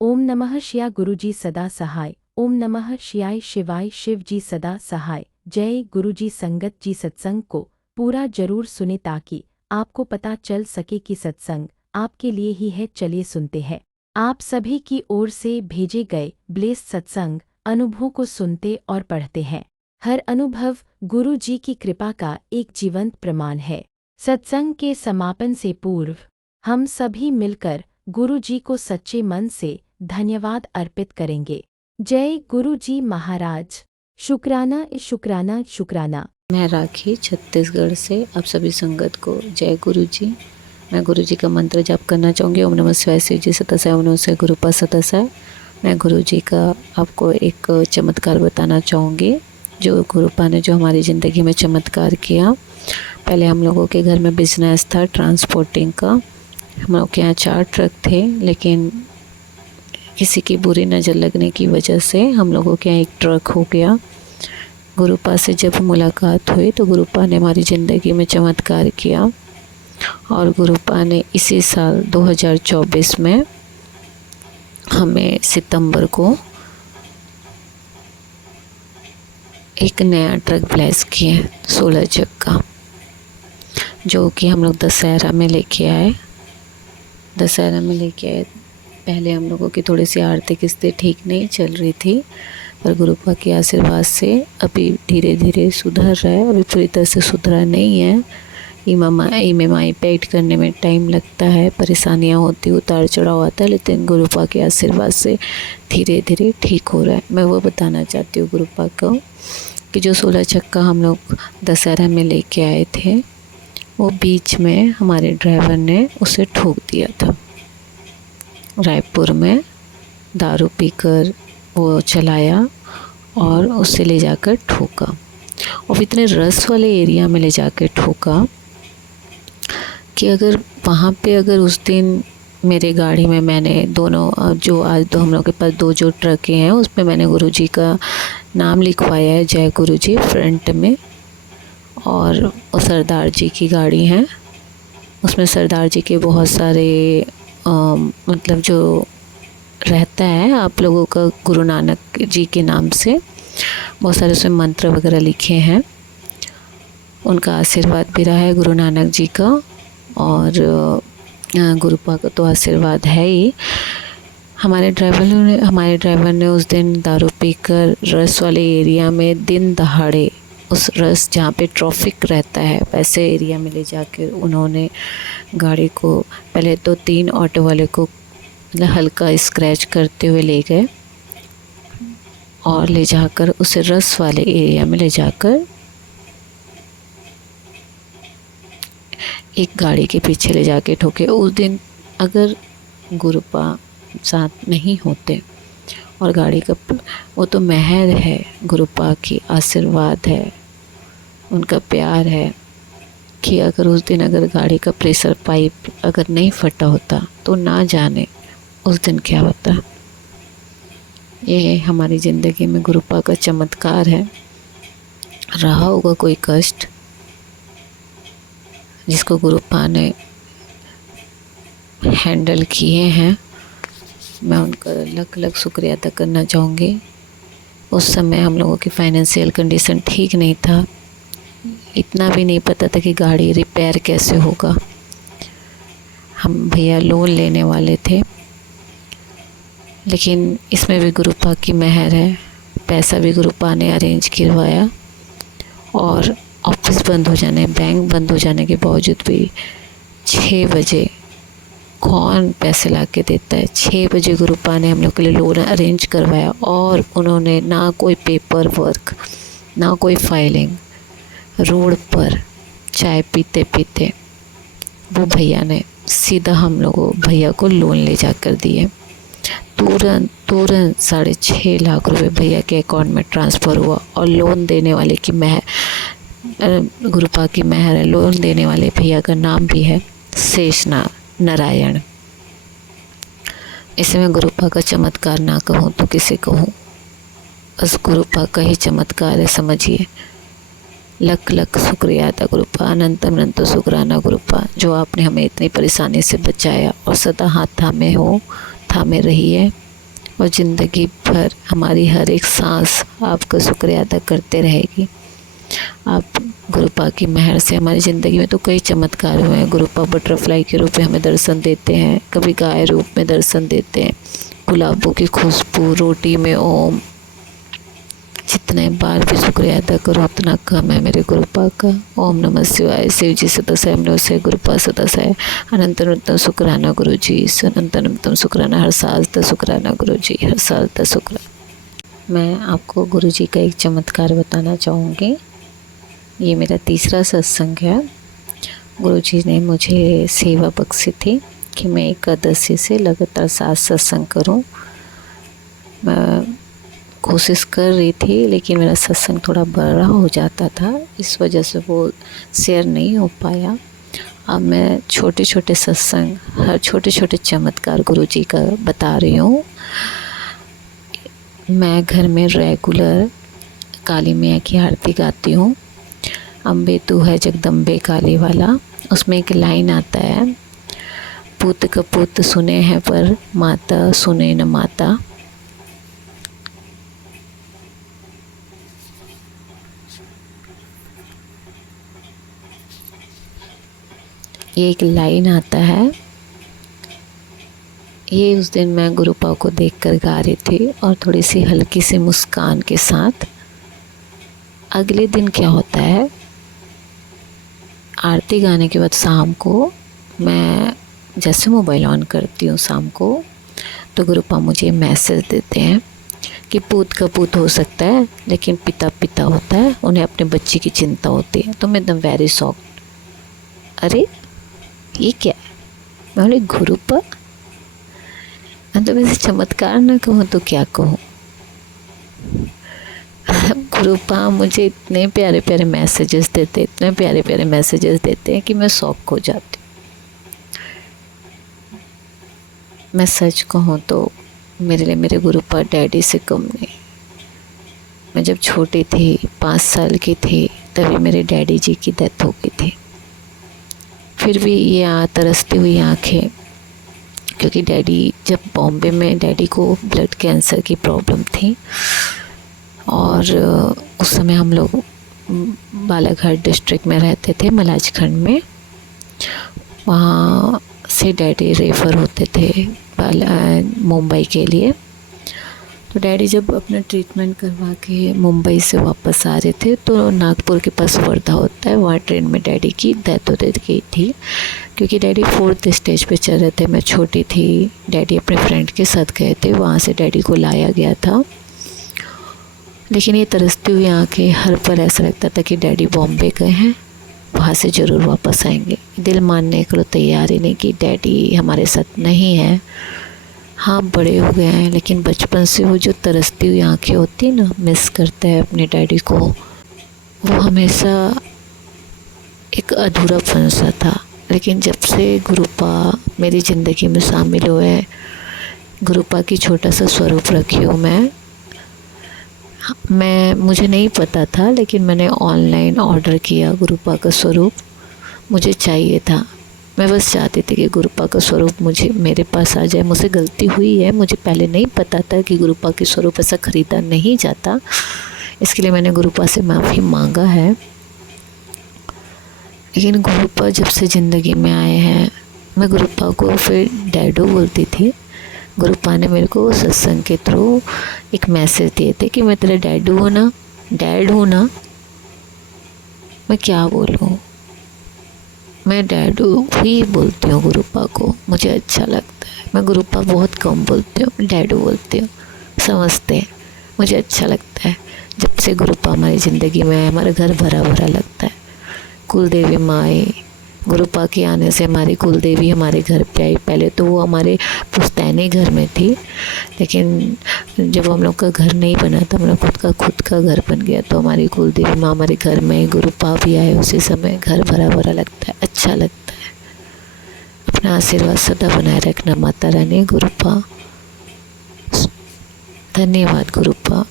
ओम नमः शिया गुरुजी सदा सहाय। ओम नमः शियाय शिवाय शिव जी सदा सहाय। जय गुरुजी। संगत जी सत्संग को पूरा जरूर सुने ताकि आपको पता चल सके कि सत्संग आपके लिए ही है। चलिए सुनते हैं। आप सभी की ओर से भेजे गए ब्लेस सत्संग अनुभवों को सुनते और पढ़ते हैं। हर अनुभव गुरु जी की कृपा का एक जीवंत प्रमाण है। सत्संग के समापन से पूर्व हम सभी मिलकर गुरु जी को सच्चे मन से धन्यवाद अर्पित करेंगे। जय गुरु जी महाराज। शुक्राना शुक्राना शुक्राना। मैं राखी छत्तीसगढ़ से आप सभी संगत को जय गुरु जी। मैं गुरु जी का मंत्र जाप करना चाहूँगी। ओम नमः शिवाय शिव जी सतसाय ओम नमः शिवाय गुरुपा सतसाय। मैं गुरु जी का आपको एक चमत्कार बताना चाहूँगी जो गुरुपा ने जो हमारी ज़िंदगी में चमत्कार किया। पहले हम लोगों के घर में बिजनेस था ट्रांसपोर्टिंग का। हम लोग के यहाँ 4 ट्रक थे, लेकिन किसी की बुरी नज़र लगने की वजह से हम लोगों के यहाँ 1 ट्रक हो गया। गुरुपा से जब मुलाकात हुई तो गुरुपा ने हमारी ज़िंदगी में चमत्कार किया और गुरुपा ने इसी साल 2024 में हमें सितंबर को एक नया ट्रक ब्लेस किया 16 चक्का, जो कि हम लोग दशहरा में लेके आए। पहले हम लोगों की थोड़ी सी आर्थिक स्थिति ठीक नहीं चल रही थी, पर गुरुपा के आशीर्वाद से अभी धीरे धीरे सुधर रहा है। अभी पूरी तरह से सुधरा नहीं है। EMI पेड करने में टाइम लगता है, परेशानियां होती, उतार चढ़ाव आता है, लेकिन गुरुपा के आशीर्वाद से धीरे धीरे ठीक हो रहा है। मैं वो बताना चाहती हूँ गुरुपा को कि जो 16 चक्का हम लोग दशहरा में लेके आए थे, वो बीच में हमारे ड्राइवर ने उसे ठोक दिया था। रायपुर में दारू पीकर वो चलाया और उसे ले जाकर ठोका, और इतने रस वाले एरिया में ले जाकर ठोका कि अगर वहाँ पे अगर उस दिन मेरे गाड़ी में मैंने दोनों जो आज दो हम लोग के पास 2 जो ट्रकें हैं उसमें मैंने गुरुजी का नाम लिखवाया है जय गुरुजी फ्रंट में, और वो सरदार जी की गाड़ी है। उसमें सरदार जी के बहुत सारे मतलब जो रहता है आप लोगों का गुरु नानक जी के नाम से बहुत सारे उसमें मंत्र वगैरह लिखे हैं। उनका आशीर्वाद भी रहा है गुरु नानक जी का, और गुरुपा का तो आशीर्वाद है ही। हमारे ड्राइवर ने उस दिन दारू पीकर रस वाले एरिया में दिन दहाड़े उस रस जहाँ पे ट्रैफिक रहता है वैसे एरिया में ले जाकर उन्होंने गाड़ी को पहले तो 3 ऑटो वाले को मतलब हल्का स्क्रैच करते हुए ले गए, और ले जाकर उसे रस वाले एरिया में ले जाकर एक गाड़ी के पीछे ले जाके ठोके। उस दिन अगर गुरुपा साथ नहीं होते और गाड़ी का वो तो मेहर है, गुरुपा की आशीर्वाद है, उनका प्यार है कि अगर उस दिन अगर गाड़ी का प्रेशर पाइप अगर नहीं फटा होता तो ना जाने उस दिन क्या होता। ये हमारी ज़िंदगी में गुरुपा का चमत्कार है। रहा होगा कोई कष्ट जिसको गुरुपा ने हैंडल किए हैं, मैं उनका लख लख शुक्रिया अदा करना चाहूँगी। उस समय हम लोगों की फाइनेंशियल कंडीशन ठीक नहीं था, इतना भी नहीं पता था कि गाड़ी रिपेयर कैसे होगा। हम भैया लोन लेने वाले थे, लेकिन इसमें भी गुरुपा की मेहर है। पैसा भी गुरुपा ने अरेंज करवाया, और ऑफिस बंद हो जाने, बैंक बंद हो जाने के बावजूद भी 6 बजे कौन पैसे ला के देता है, 6 बजे गुरुपा ने हम लोग के लिए लोन अरेंज करवाया, और उन्होंने ना कोई पेपर वर्क ना कोई फाइलिंग, रोड पर चाय पीते पीते वो भैया ने सीधा हम लोगों भैया को लोन ले जाकर दिए। तुरंत 6.5 लाख रुपए भैया के अकाउंट में ट्रांसफ़र हुआ, और लोन देने वाले की गुरुपा की मेहर है। लोन देने वाले भैया का नाम भी है शेष नारायण। इसे मैं गुरुपा का चमत्कार ना कहूँ तो किसे कहूँ, बस गुरुपा का ही चमत्कार है, समझिए। लख लख शुक्रिया था गुरुपा, अनंत अनंत शुक्राना गुरुपा, जो आपने हमें इतनी परेशानी से बचाया और सदा हाथ थामे रही है। और ज़िंदगी भर हमारी हर एक सांस आपका शुक्रिया अदा करते रहेगी। आप गुरुपा की मेहर से हमारी ज़िंदगी में तो कई चमत्कार हुए हैं। गुरुपा बटरफ्लाई के रूप में हमें दर्शन देते हैं, कभी गाय रूप में दर्शन देते हैं, गुलाबों की खुशबू, रोटी में ओम। जितने बार भी शुक्रिया अदा करो उतना कम है मेरे गुरुपा का। ओम नमः शिवाय। शिव जी सदस्य नमः गुरुपा सदस्य अनंतम शुक्राना गुरु जी, अनंतम शुक्राना, हर साल तक शुक्राना गुरु जी, हर साल तक शुक्राना। मैं आपको गुरु जी का एक चमत्कार बताना चाहूँगी। ये मेरा तीसरा सत्संग है। गुरु जी ने मुझे सेवा बख्शी थी कि मैं एकादशी से लगातार 7 सत्संग करूं। मैं कोशिश कर रही थी, लेकिन मेरा सत्संग थोड़ा बड़ा हो जाता था, इस वजह से वो शेयर नहीं हो पाया। अब मैं छोटे छोटे सत्संग, हर छोटे छोटे चमत्कार गुरु जी का बता रही हूँ। मैं घर में रेगुलर काली मैया की आरती गाती हूँ। अम्बे तू है जगदम्बे काली वाला, उसमें एक लाइन आता है, पूत कपूत सुने हैं पर माता सुने न माता। ये एक लाइन आता है। ये उस दिन मैं गुरुपा को देखकर गा रही थी और थोड़ी सी हल्की सी मुस्कान के साथ। अगले दिन क्या होता है, आरती गाने के बाद शाम को मैं जैसे मोबाइल ऑन करती हूँ शाम को, तो गुरुपा मुझे मैसेज देते हैं कि पूत का पूत हो सकता है लेकिन पिता पिता होता है, उन्हें अपने बच्चे की चिंता होती है। तो मैं एकदम वेरी शॉक्ड। अरे ये क्या है? मैं बोली गुरुपा, मतलब इसे चमत्कार ना कहूँ तो क्या कहूँ। गुरुपा मुझे इतने प्यारे प्यारे मैसेजेस देते, इतने प्यारे प्यारे मैसेजेस देते हैं कि मैं शॉक हो जाती हूँ। मैं सच कहूँ तो मेरे लिए मेरे गुरुपा डैडी से कम नहीं। मैं जब छोटी थी, 5 साल की थी, तभी मेरे डैडी जी की डेथ हो गई थी। फिर भी ये तरसती हुई आँखें, क्योंकि डैडी जब बॉम्बे में, डैडी को ब्लड कैंसर की प्रॉब्लम थी और उस समय हम लोग बालाघाट डिस्ट्रिक्ट में रहते थे, मलाजखंड में। वहाँ से डैडी रेफ़र होते थे मुंबई के लिए। तो डैडी जब अपना ट्रीटमेंट करवा के मुंबई से वापस आ रहे थे, तो नागपुर के पास वर्धा होता है, वहाँ ट्रेन में डैडी की डेथ हो गई थी। क्योंकि डैडी 4th स्टेज पे चल रहे थे, मैं छोटी थी। डैडी अपने फ्रेंड के साथ गए थे, वहाँ से डैडी को लाया गया था। लेकिन ये तरसती हुई आँखें, हर पल ऐसा लगता था कि डैडी बॉम्बे गए हैं, वहाँ से ज़रूर वापस आएंगे। दिल मानने को तैयार ही नहीं कि डैडी हमारे साथ नहीं है। हाँ, बड़े हो गए हैं, लेकिन बचपन से वो जो तरसती हुई आँखें होती ना, मिस करते हैं अपने डैडी को। वो हमेशा एक अधूरापन सा था। लेकिन जब से गुरुपा मेरी ज़िंदगी में शामिल हुए, गुरुपा की छोटा सा स्वरूप रखी हूँ मैं मुझे नहीं पता था, लेकिन मैंने ऑनलाइन ऑर्डर किया गुरुपा का स्वरूप। मुझे चाहिए था, मैं बस चाहती थी कि गुरुपा का स्वरूप मेरे पास आ जाए। मुझसे गलती हुई है, मुझे पहले नहीं पता था कि गुरुपा की स्वरूप ऐसा ख़रीदा नहीं जाता। इसके लिए मैंने गुरुपा से माफ़ी मांगा है। लेकिन गुरुपा जब से ज़िंदगी में आए हैं, मैं गुरुपा को फिर डैडो बोलती थी। गुरुपा ने मेरे को सत्संग के थ्रू एक मैसेज दिए थे कि मैं तेरा डैड हूँ ना। मैं क्या बोलूँ, मैं डैडू ही बोलती हूँ गुरुपा को, मुझे अच्छा लगता है। मैं गुरुपा बहुत कम बोलती हूँ, डैडू बोलती हूँ, समझते हैं, मुझे अच्छा लगता है। जब से गुरुपा हमारी ज़िंदगी में है, हमारा घर भरा भरा लगता है। कुलदेवी माँ आई, गुरुपा के आने से हमारी कुलदेवी हमारे घर पे आई। पहले तो वो हमारे पुश्तैनी घर में थी, लेकिन जब हम लोग का घर नहीं बना था, हम लोग खुद का घर बन गया, तो हमारी कुलदेवी माँ हमारे घर में, गुरुपा भी आए उसी समय। घर भरा भरा लगता है, अच्छा लगता है। अपना आशीर्वाद सदा बनाए रखना माता रानी। गुरुपा, धन्यवाद गुरुपा,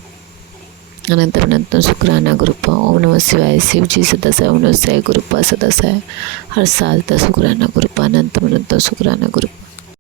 अनंतम शुक्राना गुरुपा। ओम नमः शिवाय। शिव जी सदस्य ओम नमः शिवाय। गुरुपा सदस्य हर साल 10 शुक्राना गुरुपा। अनंतम शुक्राना गुरुपा।